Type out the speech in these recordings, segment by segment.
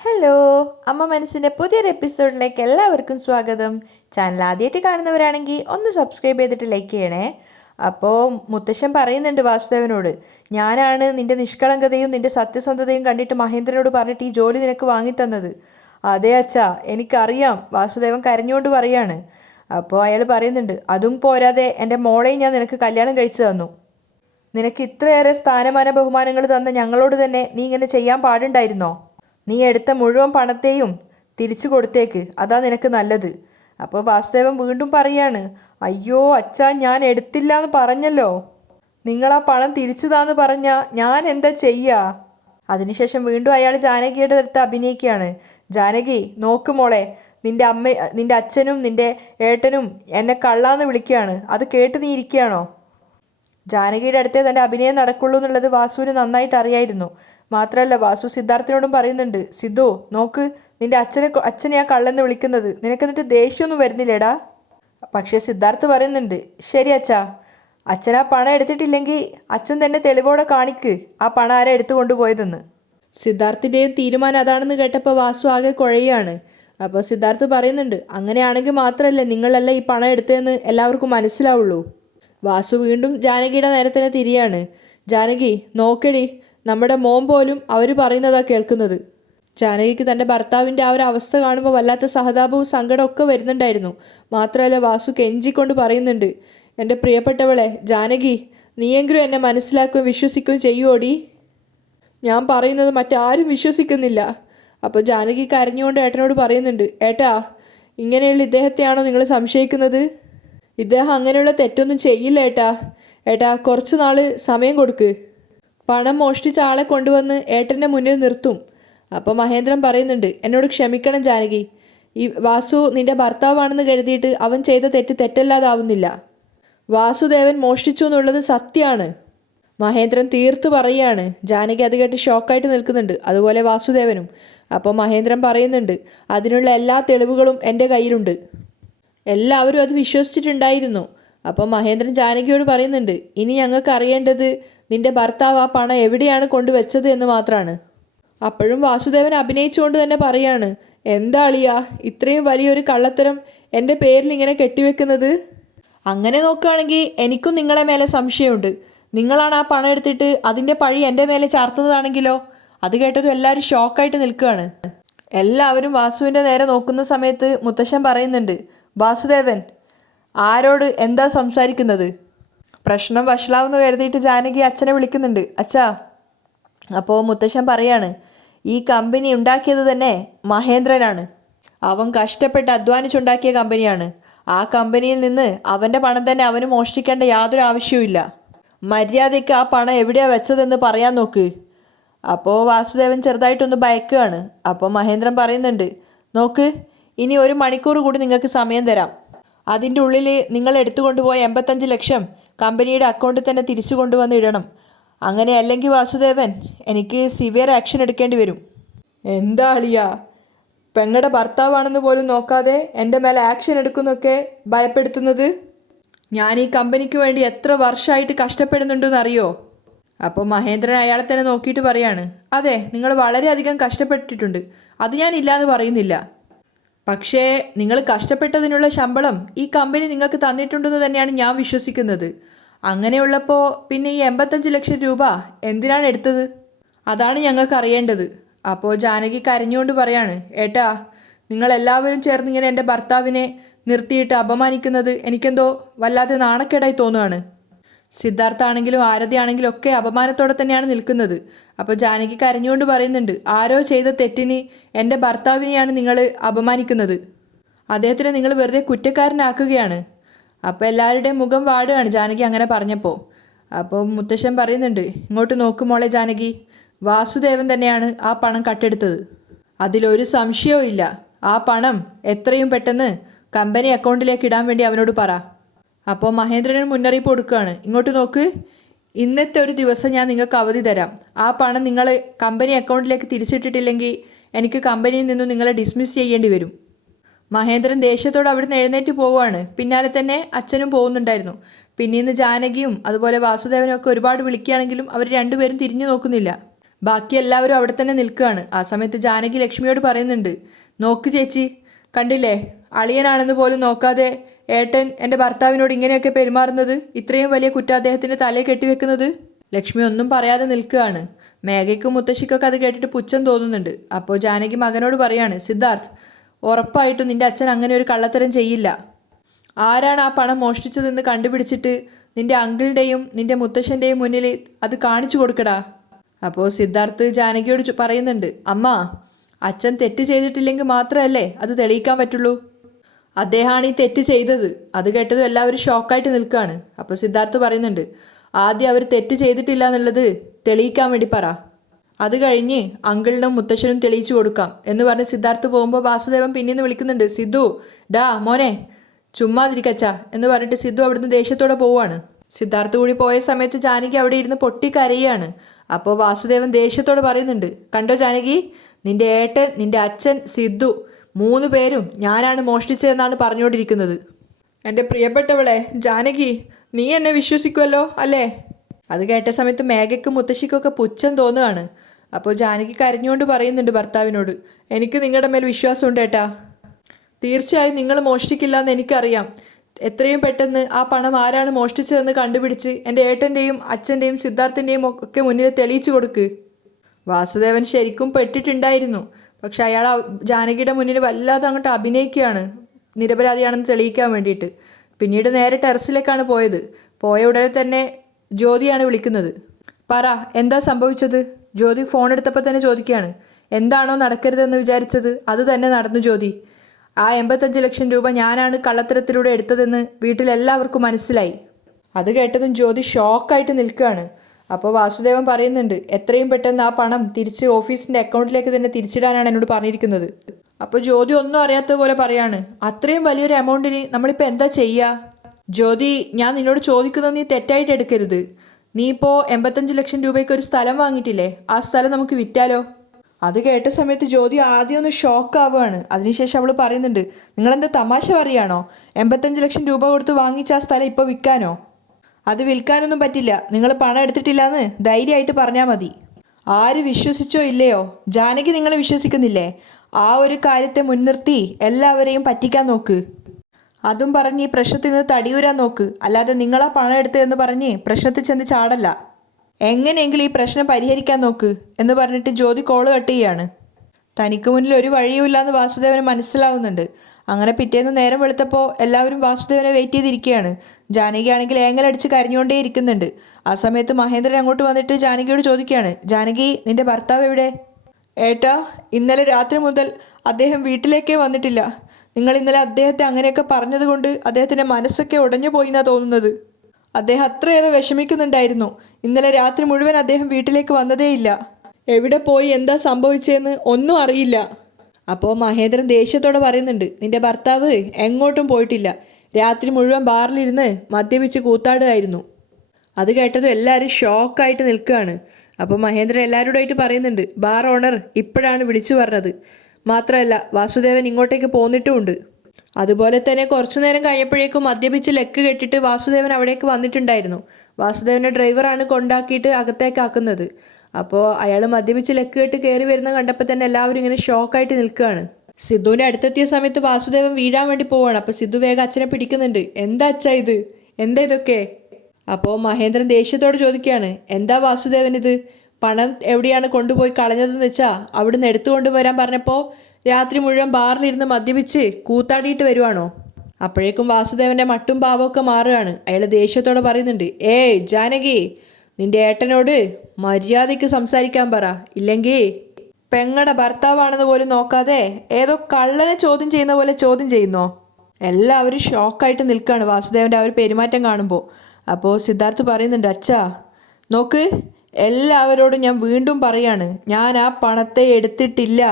Hello, അമ്മ മനസ്സിൻ്റെ പുതിയൊരു എപ്പിസോഡിലേക്ക് എല്ലാവർക്കും സ്വാഗതം. ചാനൽ ആദ്യമായിട്ട് കാണുന്നവരാണെങ്കിൽ ഒന്ന് സബ്സ്ക്രൈബ് ചെയ്തിട്ട് ലൈക്ക് ചെയ്യണേ. അപ്പോൾ മുത്തശ്ശൻ പറയുന്നുണ്ട് വാസുദേവനോട്, ഞാനാണ് നിൻ്റെ നിഷ്കളങ്കതയും നിൻ്റെ സത്യസന്ധതയും കണ്ടിട്ട് മഹേന്ദ്രനോട് പറഞ്ഞിട്ട് ഈ ജോലി നിനക്ക് വാങ്ങിത്തന്നത്. അതേ അച്ഛാ, എനിക്കറിയാം. വാസുദേവൻ കരഞ്ഞുകൊണ്ട് പറയാണ്. അപ്പോൾ അയാൾ പറയുന്നുണ്ട്, അതും പോരാതെ എൻ്റെ മോളെയും ഞാൻ നിനക്ക് കല്യാണം കഴിച്ചു തന്നു. നിനക്ക് ഇത്രയേറെ സ്ഥാനമാന ബഹുമാനങ്ങൾ തന്ന ഞങ്ങളോട് തന്നെ നീ ഇങ്ങനെ ചെയ്യാൻ പാടുണ്ടായിരുന്നോ? നീ എടുത്ത മുഴുവൻ പണത്തെയും തിരിച്ചു കൊടുത്തേക്ക്, അതാ നിനക്ക് നല്ലത്. അപ്പോൾ വാസുദേവൻ വീണ്ടും പറയാണ്, അയ്യോ അച്ഛാ, ഞാൻ എടുത്തില്ല എന്ന് പറഞ്ഞല്ലോ. നിങ്ങൾ ആ പണം തിരിച്ചു താന്ന് പറഞ്ഞാൽ ഞാൻ എന്താ ചെയ്യുക? അതിനുശേഷം വീണ്ടും അയാൾ ജാനകിയുടെ അടുത്ത് അഭിനയിക്കുകയാണ്. ജാനകി, നോക്ക് മോളെ, നിൻ്റെ അച്ഛനും നിൻ്റെ ഏട്ടനും എന്നെ കള്ളാന്ന് വിളിക്കുകയാണ്. അത് കേട്ട് നീ ഇരിക്കുകയാണോ? ജാനകിയുടെ അടുത്തേ തൻ്റെ അഭിനയം നടക്കുള്ളൂ എന്നുള്ളത് വാസുവിന് നന്നായിട്ട് അറിയായിരുന്നു. മാത്രമല്ല, വാസു സിദ്ധാർത്ഥിനോടും പറയുന്നുണ്ട്, സിദ്ധു നോക്ക്, നിൻ്റെ അച്ഛനെ ആ കള്ളെന്ന് വിളിക്കുന്നത്, നിനക്കെന്നിട്ട് ദേഷ്യമൊന്നും വരുന്നില്ലേടാ? പക്ഷേ സിദ്ധാർത്ഥ് പറയുന്നുണ്ട്, ശരി അച്ഛാ, അച്ഛൻ ആ പണം എടുത്തിട്ടില്ലെങ്കിൽ അച്ഛൻ തന്നെ തെളിവോടെ കാണിക്ക് ആ പണം ആരെ എടുത്തു കൊണ്ടുപോയതെന്ന്. സിദ്ധാർത്ഥിൻ്റെയും തീരുമാനം അതാണെന്ന് കേട്ടപ്പോൾ വാസു ആകെ കുഴയാണ്. അപ്പോൾ സിദ്ധാർത്ഥ് പറയുന്നുണ്ട്, അങ്ങനെയാണെങ്കിൽ മാത്രമല്ലേ നിങ്ങളല്ല ഈ പണം എടുത്തതെന്ന് എല്ലാവർക്കും മനസ്സിലാവുള്ളൂ. വാസു വീണ്ടും ജാനകിയുടെ നേരെ തന്നെ തിരിയാണ്. ജാനകി നോക്കടി, നമ്മുടെ മോൻ പോലും അവർ പറയുന്നതാ കേൾക്കുന്നത്. ജാനകിക്ക് തൻ്റെ ഭർത്താവിൻ്റെ ആ ഒരു അവസ്ഥ കാണുമ്പോൾ വല്ലാത്ത സഹതാപവും സങ്കടമൊക്കെ വരുന്നുണ്ടായിരുന്നു. മാത്രമല്ല, വാസു കെഞ്ചിക്കൊണ്ട് പറയുന്നുണ്ട്, എൻ്റെ പ്രിയപ്പെട്ടവളെ ജാനകി, നീയെങ്കിലും എന്നെ മനസ്സിലാക്കുകയും വിശ്വസിക്കുകയും ചെയ്യുമോടി? ഞാൻ പറയുന്നത് മറ്റാരും വിശ്വസിക്കുന്നില്ല. അപ്പോൾ ജാനകി കരഞ്ഞുകൊണ്ട് ഏട്ടനോട് പറയുന്നുണ്ട്, ഏട്ടാ, ഇങ്ങനെയുള്ള ഇദ്ദേഹത്തെയാണോ നിങ്ങൾ സംശയിക്കുന്നത്? ഇദ്ദേഹം അങ്ങനെയുള്ള തെറ്റൊന്നും ചെയ്യില്ല ഏട്ടാ. ഏട്ടാ, കുറച്ച് നാൾ സമയം കൊടുക്ക്. പണം മോഷ്ടിച്ച ആളെ കൊണ്ടുവന്ന് ഏട്ടൻ്റെ മുന്നിൽ നിർത്തും. അപ്പോൾ മഹേന്ദ്രൻ പറയുന്നുണ്ട്, എന്നോട് ക്ഷമിക്കണം ജാനകി, ഈ വാസു നിൻ്റെ ഭർത്താവാണെന്ന് കരുതിയിട്ട് അവൻ ചെയ്ത തെറ്റ് തെറ്റല്ലാതാവുന്നില്ല. വാസുദേവൻ മോഷ്ടിച്ചു എന്നുള്ളത് സത്യമാണ്. മഹേന്ദ്രൻ തീർത്ത് പറയുകയാണ്. ജാനകി അത് കേട്ട് ഷോക്കായിട്ട് നിൽക്കുന്നുണ്ട്, അതുപോലെ വാസുദേവനും. അപ്പോൾ മഹേന്ദ്രൻ പറയുന്നുണ്ട്, അതിനുള്ള എല്ലാ തെളിവുകളും എൻ്റെ കയ്യിലുണ്ട്. എല്ലാവരും അത് വിശ്വസിച്ചിട്ടുണ്ടായിരുന്നു. അപ്പോൾ മഹേന്ദ്രൻ ജാനകിയോട് പറയുന്നുണ്ട്, ഇനി ഞങ്ങൾക്ക് അറിയേണ്ടത് നിന്റെ ഭർത്താവ് ആ പണം എവിടെയാണ് കൊണ്ടുവച്ചത് എന്ന് മാത്രമാണ്. അപ്പോഴും വാസുദേവൻ അഭിനയിച്ചുകൊണ്ട് തന്നെ പറയാണ്, എന്താ അളിയാ ഇത്രയും വലിയൊരു കള്ളത്തരം എൻ്റെ പേരിൽ ഇങ്ങനെ കെട്ടിവെക്കുന്നത്? അങ്ങനെ നോക്കുകയാണെങ്കിൽ എനിക്കും നിങ്ങളെ മേലെ സംശയമുണ്ട്. നിങ്ങളാണ് ആ പണം എടുത്തിട്ട് അതിൻ്റെ പഴി എൻ്റെ മേലെ ചാർത്തുന്നതാണെങ്കിലോ? അത് കേട്ടതും എല്ലാവരും ഷോക്കായിട്ട് നിൽക്കുകയാണ്. എല്ലാവരും വാസുവിൻ്റെ നേരെ നോക്കുന്ന സമയത്ത് മുത്തശ്ശൻ പറയുന്നുണ്ട്, വാസുദേവൻ ആരോട് എന്താ സംസാരിക്കുന്നത്? പ്രശ്നം വഷളാവെന്ന് കരുതിയിട്ട് ജാനകി അച്ഛനെ വിളിക്കുന്നുണ്ട്, അച്ഛാ. അപ്പോൾ മുത്തശ്ശൻ പറയാണ്, ഈ കമ്പനി ഉണ്ടാക്കിയത് തന്നെ മഹേന്ദ്രനാണ്. അവൻ കഷ്ടപ്പെട്ട് അധ്വാനിച്ചുണ്ടാക്കിയ കമ്പനിയാണ്. ആ കമ്പനിയിൽ നിന്ന് അവൻ്റെ പണം തന്നെ അവന് മോഷ്ടിക്കേണ്ട യാതൊരു ആവശ്യവുമില്ല. മര്യാദയ്ക്ക് ആ പണം എവിടെയാണ് വെച്ചതെന്ന് പറയാൻ നോക്ക്. അപ്പോൾ വാസുദേവൻ ചെറുതായിട്ടൊന്ന് ഭയക്കുകയാണ്. അപ്പോൾ മഹേന്ദ്രൻ പറയുന്നുണ്ട്, നോക്ക്, ഇനി 1 മണിക്കൂർ കൂടി നിങ്ങൾക്ക് സമയം തരാം. അതിൻ്റെ ഉള്ളിൽ നിങ്ങൾ എടുത്തുകൊണ്ടുപോയ 85 ലക്ഷം കമ്പനിയുടെ അക്കൗണ്ടിൽ തന്നെ തിരിച്ചു കൊണ്ടുവന്ന് ഇടണം. അങ്ങനെ അല്ലെങ്കിൽ വാസുദേവൻ, എനിക്ക് സിവിയർ ആക്ഷൻ എടുക്കേണ്ടി വരും. എന്താ അളിയാ, പെങ്ങളുടെ ഭർത്താവാണെന്ന് പോലും നോക്കാതെ എൻ്റെ മേലെ ആക്ഷൻ എടുക്കുന്നൊക്കെ ഭയപ്പെടുത്തുന്നത്? ഞാൻ ഈ കമ്പനിക്ക് വേണ്ടി എത്ര വർഷമായിട്ട് കഷ്ടപ്പെടുന്നുണ്ടെന്ന് അറിയോ? അപ്പോൾ മഹേന്ദ്രൻ അയാളെ തന്നെ നോക്കിയിട്ട് പറയാണ്, അതെ, നിങ്ങൾ വളരെയധികം കഷ്ടപ്പെട്ടിട്ടുണ്ട്, അത് ഞാൻ ഇല്ലയെന്ന് പറയുന്നില്ല. പക്ഷേ നിങ്ങൾ കഷ്ടപ്പെട്ടതിനുള്ള ശമ്പളം ഈ കമ്പനി നിങ്ങൾക്ക് തന്നിട്ടുണ്ടെന്ന് തന്നെയാണ് ഞാൻ വിശ്വസിക്കുന്നത്. അങ്ങനെയുള്ളപ്പോൾ പിന്നെ ഈ 85 ലക്ഷം രൂപ എന്തിനാണ് എടുത്തത്? അതാണ് ഞങ്ങൾക്ക് അറിയേണ്ടത്. അപ്പോൾ ജാനകി കരഞ്ഞുകൊണ്ട് പറയാണ്, ഏട്ടാ, നിങ്ങളെല്ലാവരും ചേർന്നിങ്ങനെ എൻ്റെ ഭർത്താവിനെ നിർത്തിയിട്ട് അപമാനിക്കുന്നത് എനിക്കെന്തോ വല്ലാതെ നാണക്കേടായി തോന്നുകയാണ്. സിദ്ധാർത്ഥാണെങ്കിലും ആരതി ആണെങ്കിലും ഒക്കെ അപമാനത്തോടെ തന്നെയാണ് നിൽക്കുന്നത്. അപ്പോൾ ജാനകി കരഞ്ഞുകൊണ്ട് പറയുന്നുണ്ട്, ആരോ ചെയ്ത തെറ്റിന് എൻ്റെ ഭർത്താവിനെയാണ് നിങ്ങൾ അപമാനിക്കുന്നത്. അദ്ദേഹത്തിനെ നിങ്ങൾ വെറുതെ കുറ്റക്കാരനാക്കുകയാണ്. അപ്പോൾ എല്ലാവരുടെയും മുഖം വാടുകയാണ് ജാനകി അങ്ങനെ പറഞ്ഞപ്പോൾ. അപ്പോൾ മുത്തശ്ശൻ പറയുന്നുണ്ട്, ഇങ്ങോട്ട് നോക്കുമോളെ ജാനകി, വാസുദേവൻ തന്നെയാണ് ആ പണം കട്ടെടുത്തത്. അതിലൊരു സംശയവും ഇല്ല. ആ പണം എത്രയും പെട്ടെന്ന് കമ്പനി അക്കൗണ്ടിലേക്ക് ഇടാൻ വേണ്ടി അവനോട് പറ. അപ്പോൾ മഹേന്ദ്രന് മുന്നറിയിപ്പ് കൊടുക്കുകയാണ്, ഇങ്ങോട്ട് നോക്ക്, ഇന്നത്തെ ഒരു ദിവസം ഞാൻ നിങ്ങൾക്ക് അവധി തരാം. ആ പണം നിങ്ങൾ കമ്പനി അക്കൗണ്ടിലേക്ക് തിരിച്ചിട്ടിട്ടില്ലെങ്കിൽ എനിക്ക് കമ്പനിയിൽ നിന്നും നിങ്ങളെ ഡിസ്മിസ് ചെയ്യേണ്ടി വരും. മഹേന്ദ്രൻ ദേഷ്യത്തോട് അവിടുന്ന് എഴുന്നേറ്റ് പോവുകയാണ്. പിന്നാലെ തന്നെ അച്ഛനും പോകുന്നുണ്ടായിരുന്നു. പിന്നീന്ന് ജാനകിയും അതുപോലെ വാസുദേവനും ഒക്കെ ഒരുപാട് വിളിക്കുകയാണെങ്കിലും അവർ രണ്ടുപേരും തിരിഞ്ഞു നോക്കുന്നില്ല. ബാക്കി എല്ലാവരും അവിടെ തന്നെ നിൽക്കുകയാണ്. ആ സമയത്ത് ജാനകി ലക്ഷ്മിയോട് പറയുന്നുണ്ട്, നോക്ക് ചേച്ചി, കണ്ടില്ലേ, അളിയനാണെന്ന് പോലും നോക്കാതെ ഏട്ടൻ എൻ്റെ ഭർത്താവിനോട് ഇങ്ങനെയൊക്കെ പെരുമാറുന്നത്, ഇത്രയും വലിയ കുറ്റം അദ്ദേഹത്തിൻ്റെ തലയിൽ കെട്ടിവെക്കുന്നത്. ലക്ഷ്മി ഒന്നും പറയാതെ നിൽക്കുകയാണ്. മേഘയ്ക്കും മുത്തശ്ശിക്കൊക്കെ അത് കേട്ടിട്ട് പുച്ഛം തോന്നുന്നുണ്ട്. അപ്പോൾ ജാനകി മകനോട് പറയാണ്, സിദ്ധാർത്ഥ്, ഉറപ്പായിട്ടും നിൻ്റെ അച്ഛൻ അങ്ങനെ ഒരു കള്ളത്തരം ചെയ്യില്ല. ആരാണ് ആ പണം മോഷ്ടിച്ചതെന്ന് കണ്ടുപിടിച്ചിട്ട് നിൻ്റെ അങ്കിളിൻ്റെയും നിൻ്റെ മുത്തശ്ശൻ്റെയും മുന്നിൽ അത് കാണിച്ചു കൊടുക്കടാ. അപ്പോൾ സിദ്ധാർത്ഥ് ജാനകിയോട് പറയുന്നുണ്ട്, അമ്മ, അച്ഛൻ തെറ്റ് ചെയ്തിട്ടില്ലെങ്കിൽ മാത്രമല്ലേ അത് തെളിയിക്കാൻ പറ്റുള്ളൂ. അദ്ദേഹമാണ് ഈ തെറ്റ് ചെയ്തത്. അത് കേട്ടതും എല്ലാവരും ഷോക്കായിട്ട് നിൽക്കുകയാണ്. അപ്പോൾ സിദ്ധാർത്ഥ് പറയുന്നുണ്ട്, ആദ്യം അവർ തെറ്റ് ചെയ്തിട്ടില്ല എന്നുള്ളത് തെളിയിക്കാൻ വേണ്ടി പറ, അത് കഴിഞ്ഞ് അങ്കിളിനും മുത്തശ്ശനും തെളിയിച്ചു കൊടുക്കാം എന്ന് പറഞ്ഞ് സിദ്ധാർത്ഥ് പോകുമ്പോൾ വാസുദേവൻ പിന്നീന്ന് വിളിക്കുന്നുണ്ട്, സിദ്ധു, ഡാ മോനെ, ചുമ്മാതിരിക്കച്ച എന്ന് പറഞ്ഞിട്ട് സിദ്ധു അവിടുന്ന് ദേഷ്യത്തോടെ പോവുകയാണ്. സിദ്ധാർത്ഥ് കൂടി പോയ സമയത്ത് ജാനകി അവിടെ ഇരുന്ന് പൊട്ടിക്കരയാണ്. അപ്പോൾ വാസുദേവൻ ദേഷ്യത്തോടെ പറയുന്നുണ്ട്, കണ്ടോ ജാനകി, നിന്റെ ഏട്ടൻ, നിന്റെ അച്ഛൻ, സിദ്ധു, 3 പേരും ഞാനാണ് മോഷ്ടിച്ചതെന്നാണ് പറഞ്ഞുകൊണ്ടിരിക്കുന്നത്. എൻ്റെ പ്രിയപ്പെട്ടവളെ ജാനകി, നീ എന്നെ വിശ്വസിക്കുമല്ലോ അല്ലേ? അത് കേട്ട സമയത്ത് മേഘയ്ക്കും മുത്തശ്ശിക്കൊക്കെ പുച്ഛം തോന്നുകയാണ്. അപ്പോൾ ജാനകി കരഞ്ഞുകൊണ്ട് പറയുന്നുണ്ട് ഭർത്താവിനോട്, എനിക്ക് നിങ്ങളുടെ മേൽ വിശ്വാസമുണ്ട് ഏട്ടാ. തീർച്ചയായും നിങ്ങൾ മോഷ്ടിക്കില്ല എന്ന് എനിക്കറിയാം. എത്രയും പെട്ടെന്ന് ആ പണം ആരാണ് മോഷ്ടിച്ചതെന്ന് കണ്ടുപിടിച്ച് എൻ്റെ ഏട്ടൻ്റെയും അച്ഛൻ്റെയും സിദ്ധാർത്ഥിൻ്റെയും ഒക്കെ മുന്നിൽ തെളിയിച്ചു കൊടുക്ക്. വാസുദേവൻ ശരിക്കും പെട്ടിട്ടുണ്ടായിരുന്നു. പക്ഷെ അയാൾ ജാനകിയുടെ മുന്നിൽ വല്ലാതെ അങ്ങോട്ട് അഭിനയിക്കുകയാണ്, നിരപരാധിയാണെന്ന് തെളിയിക്കാൻ വേണ്ടിയിട്ട്. പിന്നീട് നേരെ ടെറസിലേക്കാണ് പോയത്. പോയ ഉടനെ തന്നെ ജ്യോതിയാണ് വിളിക്കുന്നത്. പറ, എന്താ സംഭവിച്ചത്? ജ്യോതി ഫോൺ എടുത്തപ്പോൾ തന്നെ ചോദിക്കുകയാണ്. എന്താണോ നടക്കരുതെന്ന് വിചാരിച്ചത് അത് തന്നെ നടന്നു ജ്യോതി. ആ 85 ലക്ഷം രൂപ ഞാനാണ് കള്ളത്തരത്തിലൂടെ എടുത്തതെന്ന് വീട്ടിലെല്ലാവർക്കും മനസ്സിലായി. അത് കേട്ടതും ജ്യോതി ഷോക്കായിട്ട് നിൽക്കുകയാണ്. അപ്പോൾ വാസുദേവൻ പറയുന്നുണ്ട്, എത്രയും പെട്ടെന്ന് ആ പണം തിരിച്ച് ഓഫീസിൻ്റെ അക്കൗണ്ടിലേക്ക് തന്നെ തിരിച്ചിടാനാണ് എന്നോട് പറഞ്ഞിരിക്കുന്നത്. അപ്പോൾ ജ്യോതി ഒന്നും അറിയാത്ത പോലെ പറയാണ്, അത്രയും വലിയൊരു എമൗണ്ടിന് നമ്മളിപ്പോൾ എന്താ ചെയ്യുക? ജ്യോതി, ഞാൻ നിന്നോട് ചോദിക്കുന്നത് നീ തെറ്റായിട്ട് എടുക്കരുത്. നീ ഇപ്പോൾ 85 ലക്ഷം രൂപയ്ക്ക് ഒരു സ്ഥലം വാങ്ങിയിട്ടില്ലേ? ആ സ്ഥലം നമുക്ക് വിറ്റാലോ? അത് കേട്ട സമയത്ത് ജ്യോതി ആദ്യം ഒന്ന് ഷോക്കാവുകയാണ്. അതിനുശേഷം അവൾ പറയുന്നുണ്ട്, നിങ്ങളെന്താ തമാശ പറയുകയാണോ? 85 ലക്ഷം രൂപ കൊടുത്ത് വാങ്ങിച്ച ആ സ്ഥലം ഇപ്പോൾ വിൽക്കാനോ? അത് വിൽക്കാനൊന്നും പറ്റില്ല. നിങ്ങൾ പണം എടുത്തിട്ടില്ല എന്ന് ധൈര്യമായിട്ട് പറഞ്ഞാൽ മതി. ആര് വിശ്വസിച്ചോ ഇല്ലയോ, ജാനകി നിങ്ങളെ വിശ്വസിക്കുന്നില്ലേ? ആ ഒരു കാര്യത്തെ മുൻനിർത്തി എല്ലാവരെയും പറ്റിക്കാൻ നോക്ക്. അതും പറഞ്ഞ് ഈ പ്രശ്നത്തിൽ നിന്ന് തടിയൂരാൻ നോക്ക്. അല്ലാതെ നിങ്ങളാ പണം എടുത്തതെന്ന് പറഞ്ഞ് പ്രശ്നത്തിൽ ചെന്ന് ചാടല്ല. എങ്ങനെയെങ്കിലും ഈ പ്രശ്നം പരിഹരിക്കാൻ നോക്ക് എന്ന് പറഞ്ഞിട്ട് ജ്യോതി കോള് കട്ട് ചെയ്യാണ്. തനിക്ക് മുന്നിൽ ഒരു വഴിയുമില്ലാന്ന് വാസുദേവന് മനസ്സിലാവുന്നുണ്ട്. അങ്ങനെ പിറ്റേന്ന് നേരം വെളുത്തപ്പോൾ എല്ലാവരും വാസുദേവനെ വെയിറ്റ് ചെയ്തിരിക്കുകയാണ്. ജാനകിയാണെങ്കിൽ ഏങ്ങലടിച്ച് കരഞ്ഞുകൊണ്ടേ ഇരിക്കുന്നുണ്ട്. ആ സമയത്ത് മഹേന്ദ്രൻ അങ്ങോട്ട് വന്നിട്ട് ജാനകിയോട് ചോദിക്കുകയാണ്, ജാനകി, നിന്റെ ഭർത്താവ് എവിടെ? ഏട്ടാ, ഇന്നലെ രാത്രി മുതൽ അദ്ദേഹം വീട്ടിലേക്കേ വന്നിട്ടില്ല. നിങ്ങൾ ഇന്നലെ അദ്ദേഹത്തെ അങ്ങനെയൊക്കെ പറഞ്ഞതുകൊണ്ട് അദ്ദേഹത്തിൻ്റെ മനസ്സൊക്കെ ഉടഞ്ഞു പോയിന്നാ തോന്നുന്നത്. അദ്ദേഹം അത്രയേറെ വിഷമിക്കുന്നുണ്ടായിരുന്നു. ഇന്നലെ രാത്രി മുഴുവൻ അദ്ദേഹം വീട്ടിലേക്ക് വന്നതേയില്ല. എവിടെ പോയി എന്താ സംഭവിച്ചതെന്ന് ഒന്നും അറിയില്ല. അപ്പോൾ മഹേന്ദ്രൻ ദേഷ്യത്തോടെ പറയുന്നുണ്ട്, നിന്റെ ഭർത്താവ് എങ്ങോട്ടും പോയിട്ടില്ല. രാത്രി മുഴുവൻ ബാറിലിരുന്ന് മദ്യപിച്ച് കൂത്താടുകയായിരുന്നു. അത് കേട്ടതും എല്ലാവരും ഷോക്കായിട്ട് നിൽക്കുകയാണ്. അപ്പോൾ മഹേന്ദ്രൻ എല്ലാവരോടായിട്ട് പറയുന്നുണ്ട്, ബാർ ഓണർ ഇപ്പോഴാണ് വിളിച്ചു പറഞ്ഞത്. മാത്രമല്ല വാസുദേവൻ ഇങ്ങോട്ടേക്ക് പോന്നിട്ടുമുണ്ട്. അതുപോലെ തന്നെ കുറച്ചു നേരം കഴിഞ്ഞപ്പോഴേക്കും മദ്യപിച്ച് ലെക്ക് കെട്ടിട്ട് വാസുദേവൻ അവിടേക്ക് വന്നിട്ടുണ്ടായിരുന്നു. വാസുദേവൻ്റെ ഡ്രൈവറാണ് കൊണ്ടാക്കിയിട്ട് അകത്തേക്കാക്കുന്നത്. അപ്പോൾ അയാൾ മദ്യപിച്ച് ലെക്ക് കെട്ട് കയറി വരുന്ന കണ്ടപ്പോൾ തന്നെ എല്ലാവരും ഇങ്ങനെ ഷോക്കായിട്ട് നിൽക്കുകയാണ്. സിദ്ധുവിൻ്റെ അടുത്തെത്തിയ സമയത്ത് വാസുദേവൻ വീഴാൻ വേണ്ടി പോവാണ്. അപ്പോൾ സിദ്ധു വേഗം അച്ഛനെ പിടിക്കുന്നുണ്ട്. എന്താ അച്ഛാ ഇത്? എന്താ ഇതൊക്കെ? അപ്പോൾ മഹേന്ദ്രൻ ദേഷ്യത്തോട് ചോദിക്കുകയാണ്, എന്താ വാസുദേവൻ ഇത്? പണം എവിടെയാണ് കൊണ്ടുപോയി കളഞ്ഞതെന്ന് വെച്ചാൽ അവിടുന്ന് എടുത്തുകൊണ്ട് വരാൻ പറഞ്ഞപ്പോൾ രാത്രി മുഴുവൻ ബാറിലിരുന്ന് മദ്യപിച്ച് കൂത്താടിയിട്ട് വരുവാണോ? അപ്പോഴേക്കും വാസുദേവൻ്റെ മട്ടും ഭാവമൊക്കെ മാറുകയാണ്. അയാൾ ദേഷ്യത്തോടെ പറയുന്നുണ്ട്, ഏയ് ജാനകി, നിന്റെ ഏട്ടനോട് മര്യാദയ്ക്ക് സംസാരിക്കാൻ പറ. ഇല്ലെങ്കിൽ പെങ്ങടെ ഭർത്താവാണെന്ന് പോലും നോക്കാതെ ഏതോ കള്ളനെ ചോദ്യം ചെയ്യുന്ന പോലെ ചോദ്യം ചെയ്യുന്നോ? എല്ലാവരും ഷോക്കായിട്ട് നിൽക്കുകയാണ് വാസുദേവൻ്റെ ആ ഒരു പെരുമാറ്റം കാണുമ്പോൾ. അപ്പോൾ സിദ്ധാർത്ഥ് പറയുന്നുണ്ട്, അച്ഛാ നോക്ക്, എല്ലാവരോടും ഞാൻ വീണ്ടും പറയാണ്, ഞാൻ ആ പണത്തെ എടുത്തിട്ടില്ല.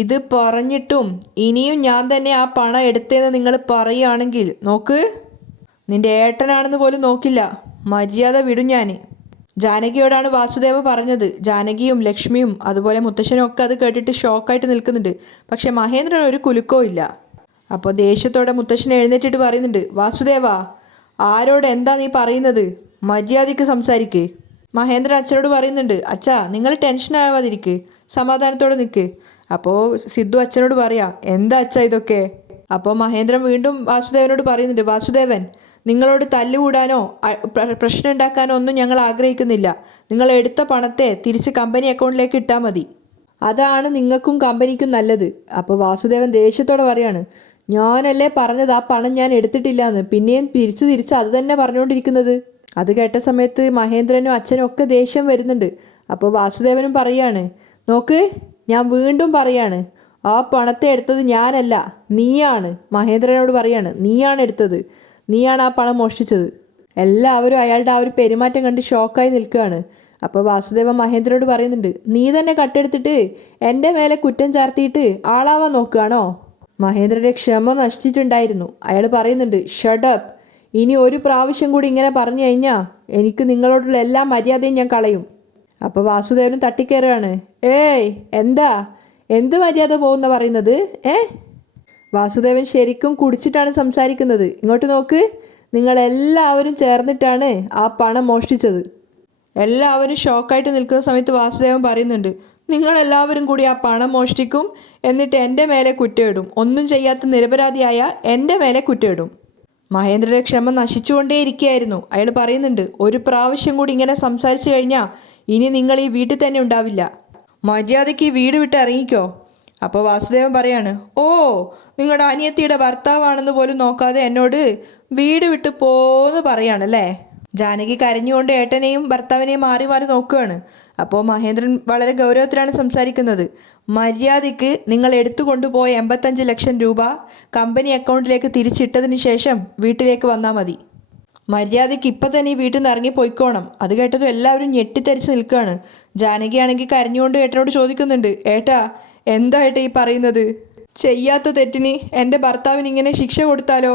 ഇത് പറഞ്ഞിട്ടും ഇനിയും ഞാൻ തന്നെ ആ പണം എടുത്തതെന്ന് നിങ്ങൾ പറയുകയാണെങ്കിൽ നോക്ക്, നിന്റെ ഏട്ടനാണെന്ന് പോലും നോക്കില്ല. മര്യാദ വിടും ഞാൻ. ജാനകിയോടാണ് വാസുദേവ പറഞ്ഞത്. ജാനകിയും ലക്ഷ്മിയും അതുപോലെ മുത്തശ്ശനും ഒക്കെ അത് കേട്ടിട്ട് ഷോക്കായിട്ട് നിൽക്കുന്നുണ്ട്. പക്ഷെ മഹേന്ദ്രൻ ഒരു കുലുക്കവും ഇല്ല. അപ്പോൾ ദേഷ്യത്തോടെ മുത്തശ്ശൻ എഴുന്നേറ്റിട്ട് പറയുന്നുണ്ട്, വാസുദേവ, ആരോട് എന്താ നീ പറയുന്നത്? മര്യാദയ്ക്ക് സംസാരിക്ക്. മഹേന്ദ്രൻ അച്ഛനോട് പറയുന്നുണ്ട്, അച്ഛാ നിങ്ങൾ ടെൻഷൻ ആവാതിരിക്ക്, സമാധാനത്തോടെ നിൽക്ക്. അപ്പോൾ സിദ്ധു അച്ഛനോട് പറയാ, എന്താ അച്ഛാ ഇതൊക്കെ? അപ്പോൾ മഹേന്ദ്രൻ വീണ്ടും വാസുദേവനോട് പറയുന്നുണ്ട്, വാസുദേവൻ നിങ്ങളോട് തല്ലുകൂടാനോ പ്രശ്നം ഉണ്ടാക്കാനോ ഒന്നും ഞങ്ങൾ ആഗ്രഹിക്കുന്നില്ല. നിങ്ങൾ എടുത്ത പണത്തെ തിരിച്ച് കമ്പനി അക്കൗണ്ടിലേക്ക് ഇട്ടാൽ മതി. അതാണ് നിങ്ങൾക്കും കമ്പനിക്കും നല്ലത്. അപ്പോൾ വാസുദേവൻ ദേഷ്യത്തോടെ പറയാണ്, ഞാനല്ലേ പറഞ്ഞത് ആ പണം ഞാൻ എടുത്തിട്ടില്ല എന്ന്, പിന്നെയും തിരിച്ച് അത് തന്നെ പറഞ്ഞുകൊണ്ടിരിക്കുന്നത്. അത് കേട്ട സമയത്ത് മഹേന്ദ്രനും അച്ഛനും ഒക്കെ ദേഷ്യം വരുന്നുണ്ട്. അപ്പോൾ വാസുദേവനും പറയാണ്, നോക്ക് ഞാൻ വീണ്ടും പറയാണ്, ആ പണത്തെ എടുത്തത് ഞാനല്ല, നീയാണ്. മഹേന്ദ്രനോട് പറയാണ്, നീയാണ് എടുത്തത്, നീയാണ് ആ പണം മോഷ്ടിച്ചത്. എല്ലാവരും അയാളുടെ ആ ഒരു പെരുമാറ്റം കണ്ട് ഷോക്കായി നിൽക്കുകയാണ്. അപ്പോൾ വാസുദേവൻ മഹേന്ദ്രനോട് പറയുന്നുണ്ട്, നീ തന്നെ കട്ടെടുത്തിട്ട് എൻ്റെ മേലെ കുറ്റം ചാർത്തിയിട്ട് ആളാവാൻ നോക്കുകയാണോ? മഹേന്ദ്രൻ്റെ ക്ഷമ നശിച്ചിട്ടുണ്ടായിരുന്നു. അയാൾ പറയുന്നുണ്ട്, ഷഡപ്പ്, ഇനി ഒരു പ്രാവശ്യം കൂടി ഇങ്ങനെ പറഞ്ഞു കഴിഞ്ഞാൽ എനിക്ക് നിങ്ങളോടുള്ള എല്ലാ മര്യാദയും ഞാൻ കളയും. അപ്പോൾ വാസുദേവനും തട്ടിക്കയറുകയാണ്, ഏയ് എന്താ, എന്ത് മര്യാദ പോകുന്ന പറയുന്നത്? വാസുദേവൻ ശരിക്കും കുടിച്ചിട്ടാണ് സംസാരിക്കുന്നത്. ഇങ്ങോട്ട് നോക്ക്, നിങ്ങളെല്ലാവരും ചേർന്നിട്ടാണ് ആ പണം മോഷ്ടിച്ചത്. എല്ലാവരും ഷോക്കായിട്ട് നിൽക്കുന്ന സമയത്ത് വാസുദേവൻ പറയുന്നുണ്ട്, നിങ്ങളെല്ലാവരും കൂടി ആ പണം മോഷ്ടിക്കും, എന്നിട്ട് എൻ്റെ മേലെ കുറ്റമിടും, ഒന്നും ചെയ്യാത്ത നിരപരാധിയായ എൻ്റെ മേലെ കുറ്റമിടും. മഹേന്ദ്രൻ്റെ ക്ഷമ നശിച്ചുകൊണ്ടേയിരിക്കുകയായിരുന്നു. അയാൾ പറയുന്നുണ്ട്, ഒരു പ്രാവശ്യം കൂടി ഇങ്ങനെ സംസാരിച്ചു കഴിഞ്ഞാൽ ഇനി നിങ്ങൾ ഈ വീട്ടിൽ തന്നെ ഉണ്ടാവില്ല, മര്യാദയ്ക്ക് ഈ വീട് വിട്ട് ഇറങ്ങിക്കോ. അപ്പോൾ വാസുദേവൻ പറയാണ്, ഓ നിങ്ങളുടെ അനിയത്തിയുടെ ഭർത്താവാണെന്ന് പോലും നോക്കാതെ എന്നോട് വീട് വിട്ട് പോന്ന് പറയാണല്ലേ? ജാനകി കരഞ്ഞുകൊണ്ട് ഏട്ടനെയും ഭർത്താവിനെയും മാറി മാറി നോക്കുകയാണ്. അപ്പോൾ മഹേന്ദ്രൻ വളരെ ഗൗരവത്തിലാണ് സംസാരിക്കുന്നത്. മര്യാദയ്ക്ക് നിങ്ങൾ എടുത്തു കൊണ്ടുപോയ 85 ലക്ഷം രൂപ കമ്പനി അക്കൗണ്ടിലേക്ക് തിരിച്ചിട്ടതിന് ശേഷം വീട്ടിലേക്ക് വന്നാൽ മതി. മര്യാദയ്ക്ക് ഇപ്പം തന്നെ ഈ വീട്ടിൽ നിന്ന് ഇറങ്ങി പോയിക്കോണം. അത് കേട്ടതും എല്ലാവരും ഞെട്ടിത്തരിച്ച് നിൽക്കുകയാണ്. ജാനകിയാണെങ്കിൽ കരഞ്ഞുകൊണ്ട് ഏട്ടനോട് ചോദിക്കുന്നുണ്ട്, ഏട്ടാ എന്താ ഏട്ടാ ഈ പറയുന്നത്? ചെയ്യാത്ത തെറ്റിന് എൻ്റെ ഭർത്താവിന് ഇങ്ങനെ ശിക്ഷ കൊടുത്താലോ?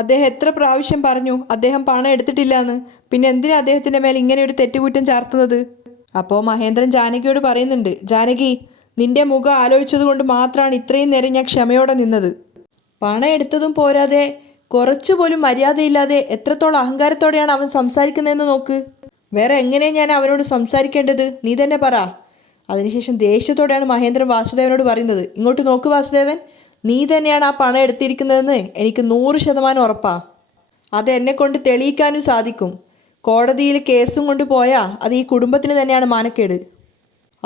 അദ്ദേഹം എത്ര പ്രാവശ്യം പറഞ്ഞു അദ്ദേഹം പണം എടുത്തിട്ടില്ല എന്ന്, പിന്നെ എന്തിനാ അദ്ദേഹത്തിൻ്റെ മേലെ ഇങ്ങനെ ഒരു തെറ്റുകുറ്റം ചാർത്തുന്നത്? അപ്പോൾ മഹേന്ദ്രൻ ജാനകിയോട് പറയുന്നുണ്ട്, ജാനകി നിന്റെ മുഖം ആലോചിച്ചത് കൊണ്ട് മാത്രമാണ് ഇത്രയും നേരം ഞാൻ ക്ഷമയോടെ നിന്നത്. പണം എടുത്തതും പോരാതെ കുറച്ചുപോലും മര്യാദയില്ലാതെ എത്രത്തോളം അഹങ്കാരത്തോടെയാണ് അവൻ സംസാരിക്കുന്നതെന്ന് നോക്ക്. വേറെ എങ്ങനെയാണ് ഞാൻ അവനോട് സംസാരിക്കേണ്ടത്, നീ തന്നെ പറ. അതിനുശേഷം ദേഷ്യത്തോടെയാണ് മഹേന്ദ്രൻ വാസുദേവനോട് പറയുന്നത്, ഇങ്ങോട്ട് നോക്ക് വാസുദേവൻ, നീ തന്നെയാണ് ആ പണം എടുത്തിരിക്കുന്നതെന്ന് എനിക്ക് 100% ഉറപ്പാ. അത് എന്നെ കൊണ്ട് തെളിയിക്കാനും സാധിക്കും. കോടതിയിൽ കേസും കൊണ്ട് പോയാൽ അത് ഈ കുടുംബത്തിന് തന്നെയാണ് മാനക്കേട്.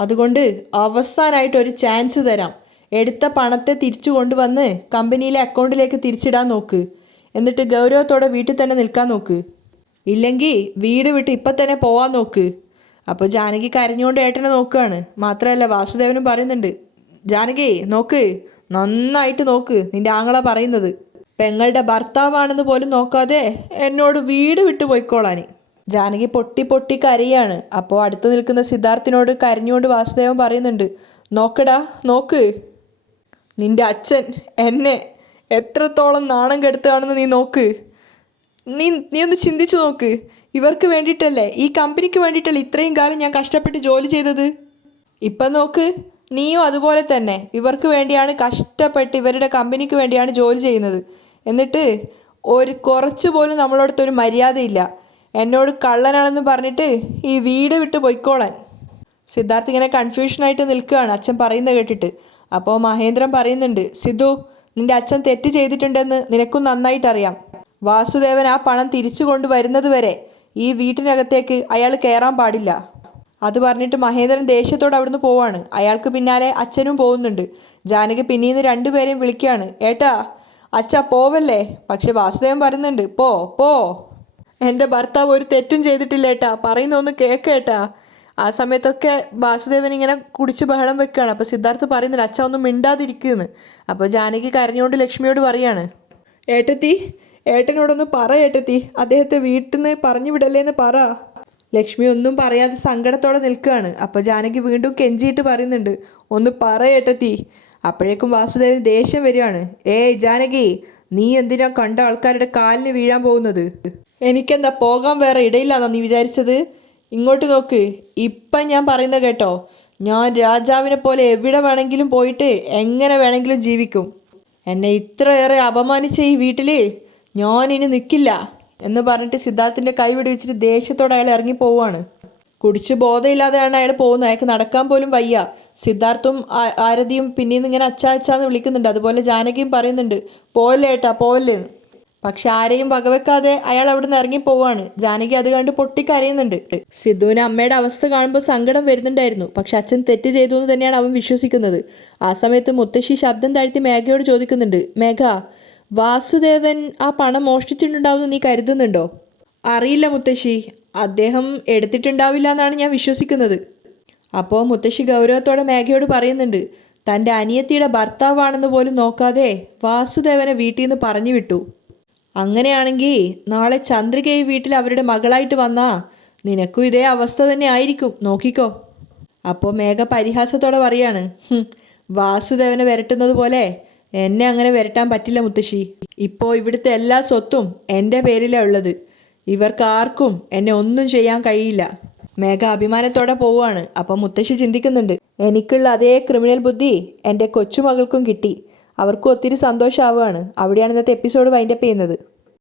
അതുകൊണ്ട് അവസാനമായിട്ട് ഒരു ചാൻസ് തരാം. എടുത്ത പണത്തെ തിരിച്ചു കൊണ്ടുവന്ന് കമ്പനിയിലെ അക്കൗണ്ടിലേക്ക് തിരിച്ചിടാൻ നോക്ക്. എന്നിട്ട് ഗൗരവത്തോടെ വീട്ടിൽ തന്നെ നിൽക്കാൻ നോക്ക്. ഇല്ലെങ്കിൽ വീട് വിട്ട് ഇപ്പം തന്നെ പോവാൻ നോക്ക്. അപ്പോൾ ജാനകി കരഞ്ഞുകൊണ്ട് ഏട്ടനെ നോക്കുകയാണ്. മാത്രമല്ല വാസുദേവനും പറയുന്നുണ്ട്, ജാനകി നോക്ക്, നന്നായിട്ട് നോക്ക് നിന്റെ ആങ്ങള പറയുന്നത്. പെങ്ങളുടെ ഭർത്താവാണെന്ന് പോലും നോക്കാതെ എന്നോട് വീട് വിട്ടു പോയിക്കോളാൻ. ജാനകി പൊട്ടി പൊട്ടി കരയാണ്. അപ്പോൾ അടുത്ത് നിൽക്കുന്ന സിദ്ധാർത്ഥിനോട് കരഞ്ഞുകൊണ്ട് വാസുദേവൻ പറയുന്നുണ്ട്, നോക്കടാ നോക്ക്, നിന്റെ അച്ഛൻ എന്നെ എത്രത്തോളം നാണം കെടുത്തുകയാണെന്ന് നീ നോക്ക്. നീ ഒന്ന് ചിന്തിച്ചു നോക്ക്. ഇവർക്ക് വേണ്ടിയിട്ടല്ലേ, ഈ കമ്പനിക്ക് വേണ്ടിയിട്ടല്ലേ ഇത്രയും കാലം ഞാൻ കഷ്ടപ്പെട്ട് ജോലി ചെയ്തത്. ഇപ്പം നോക്ക്, നീയും അതുപോലെ തന്നെ ഇവർക്ക് വേണ്ടിയാണ് കഷ്ടപ്പെട്ട് ഇവരുടെ കമ്പനിക്ക് വേണ്ടിയാണ് ജോലി ചെയ്യുന്നത്. എന്നിട്ട് കുറച്ച് പോലും നമ്മളോടത്തൊരു മര്യാദയില്ല. എന്നോട് കള്ളനാണെന്ന് പറഞ്ഞിട്ട് ഈ വീട് വിട്ട് പൊയ്ക്കോളാൻ. സിദ്ധാർത്ഥ് ഇങ്ങനെ കൺഫ്യൂഷനായിട്ട് നിൽക്കുകയാണ് അച്ഛൻ പറയുന്നത് കേട്ടിട്ട്. അപ്പോൾ മഹേന്ദ്രൻ പറയുന്നുണ്ട്, സിദ്ധു നിന്റെ അച്ഛൻ തെറ്റ് ചെയ്തിട്ടുണ്ടെന്ന് നിനക്കും നന്നായിട്ടറിയാം. വാസുദേവൻ ആ പണം തിരിച്ചു കൊണ്ടുവരുന്നത് വരെ ഈ വീട്ടിനകത്തേക്ക് അയാൾ കയറാൻ പാടില്ല. അത് പറഞ്ഞിട്ട് മഹേന്ദ്രൻ ദേഷ്യത്തോടെ അവിടുന്ന് പോവാണ്. അയാൾക്ക് പിന്നാലെ അച്ഛനും പോകുന്നുണ്ട്. ജാനകി പിന്നീന്ന് രണ്ടുപേരെയും വിളിക്കുകയാണ്, ഏട്ടാ അച്ഛാ പോവല്ലേ. പക്ഷെ വാസുദേവൻ പറയുന്നുണ്ട്, പോ പോ, എൻ്റെ ഭർത്താവ് ഒരു തെറ്റും ചെയ്തിട്ടില്ല ഏട്ടാ, പറയുന്ന ഒന്ന് കേക്കേട്ടാ. ആ സമയത്തൊക്കെ വാസുദേവൻ ഇങ്ങനെ കുടിച്ച് ബഹളം വെക്കുകയാണ്. അപ്പോൾ സിദ്ധാർത്ഥ് പറയുന്നുണ്ട്, അച്ഛ ഒന്നും മിണ്ടാതിരിക്കുമെന്ന്. അപ്പോൾ ജാനകി കരഞ്ഞുകൊണ്ട് ലക്ഷ്മിയോട് പറയാണ്, ഏട്ടത്തി ഏട്ടനോടൊന്ന് പറ ഏട്ടത്തി, അദ്ദേഹത്തെ വീട്ടിൽ നിന്ന് പറഞ്ഞു വിടല്ലേന്ന് പറ. ലക്ഷ്മി ഒന്നും പറയാതെ സങ്കടത്തോടെ നിൽക്കുകയാണ്. അപ്പോൾ ജാനകി വീണ്ടും കെഞ്ചിയിട്ട് പറയുന്നുണ്ട്, ഒന്ന് പറ ഏട്ടത്തി. അപ്പോഴേക്കും വാസുദേവന് ദേഷ്യം വരികയാണ്. ഏയ് ജാനകി, നീ എന്തിനാ കണ്ട ആൾക്കാരുടെ കാലിന് വീഴാൻ പോകുന്നത്? എനിക്കെന്താ പോകാൻ വേറെ ഇടയില്ലാന്നാ നീ വിചാരിച്ചത്? ഇങ്ങോട്ട് നോക്ക്, ഇപ്പം ഞാൻ പറയുന്നത് കേട്ടോ. ഞാൻ രാജാവിനെ പോലെ എവിടെ വേണമെങ്കിലും പോയിട്ട് എങ്ങനെ വേണമെങ്കിലും ജീവിക്കും. എന്നെ ഇത്രയേറെ അപമാനിച്ച ഈ വീട്ടിൽ ഞാനിനി നിൽക്കില്ല എന്ന് പറഞ്ഞിട്ട് സിദ്ധാർത്ഥിൻ്റെ കൈ വിടുവിച്ചിട്ട് ദേഷ്യത്തോടെ അയാൾ ഇറങ്ങിപ്പോവാണ്. കുടിച്ച് ബോധമില്ലാതെയാണ് അയാൾ പോകുന്നത്. അയാൾക്ക് നടക്കാൻ പോലും വയ്യ. സിദ്ധാർത്ഥും ആരതിയും പിന്നീന്ന് ഇങ്ങനെ അച്ഛാ അച്ഛാന്ന് വിളിക്കുന്നുണ്ട്. അതുപോലെ ജാനകിയും പറയുന്നുണ്ട് പോവല്ലേ ഏട്ടാ പോവല്ലേന്ന്. പക്ഷെ ആരെയും വകവെക്കാതെ അയാൾ അവിടെ നിന്ന് ഇറങ്ങി പോവാണ്. ജാനകി അത് കണ്ട് പൊട്ടിക്കരയുന്നുണ്ട്. സിദ്ധുവിന് അമ്മയുടെ അവസ്ഥ കാണുമ്പോൾ സങ്കടം വരുന്നുണ്ടായിരുന്നു. പക്ഷെ അച്ഛൻ തെറ്റ് ചെയ്തു എന്ന് തന്നെയാണ് അവൻ വിശ്വസിക്കുന്നത്. ആ സമയത്ത് മുത്തശ്ശി ശബ്ദം താഴ്ത്തി മേഘയോട് ചോദിക്കുന്നുണ്ട്, മേഘ, വാസുദേവൻ ആ പണം മോഷ്ടിച്ചിട്ടുണ്ടാവുമെന്ന് നീ കരുതുന്നുണ്ടോ? അറിയില്ല മുത്തശ്ശി, അദ്ദേഹം എടുത്തിട്ടുണ്ടാവില്ല എന്നാണ് ഞാൻ വിശ്വസിക്കുന്നത്. അപ്പോൾ മുത്തശ്ശി ഗൗരവത്തോടെ മേഘയോട് പറയുന്നുണ്ട്, തൻ്റെ അനിയത്തിയുടെ ഭർത്താവാണെന്ന് പോലും നോക്കാതെ വാസുദേവനെ വീട്ടിൽ നിന്ന് പറഞ്ഞു വിട്ടു. അങ്ങനെയാണെങ്കിൽ നാളെ ചന്ദ്രിക ഈ വീട്ടിൽ അവരുടെ മകളായിട്ട് വന്നാ നിനക്കും ഇതേ അവസ്ഥ തന്നെ ആയിരിക്കും, നോക്കിക്കോ. അപ്പോൾ മേഘ പരിഹാസത്തോടെ പറയാണ്, വാസുദേവനെ വരട്ടുന്നത് പോലെ എന്നെ അങ്ങനെ വരട്ടാൻ പറ്റില്ല മുത്തശ്ശി. ഇപ്പോൾ ഇവിടുത്തെ എല്ലാ സ്വത്തും എൻ്റെ പേരിലാണ് ഉള്ളത്. ഇവർക്കാർക്കും എന്നെ ഒന്നും ചെയ്യാൻ കഴിയില്ല. മേഘ അഭിമാനത്തോടെ പോവുകയാണ്. അപ്പം മുത്തശ്ശി ചിന്തിക്കുന്നുണ്ട്, എനിക്കുള്ള അതേ ക്രിമിനൽ ബുദ്ധി എൻ്റെ കൊച്ചുമകൾക്കും കിട്ടി. അവർക്കും ഒത്തിരി സന്തോഷമാവുകയാണ്. അവിടെയാണ് ഇന്നത്തെ എപ്പിസോഡ് വൈൻഡപ്പ് ചെയ്യുന്നത്.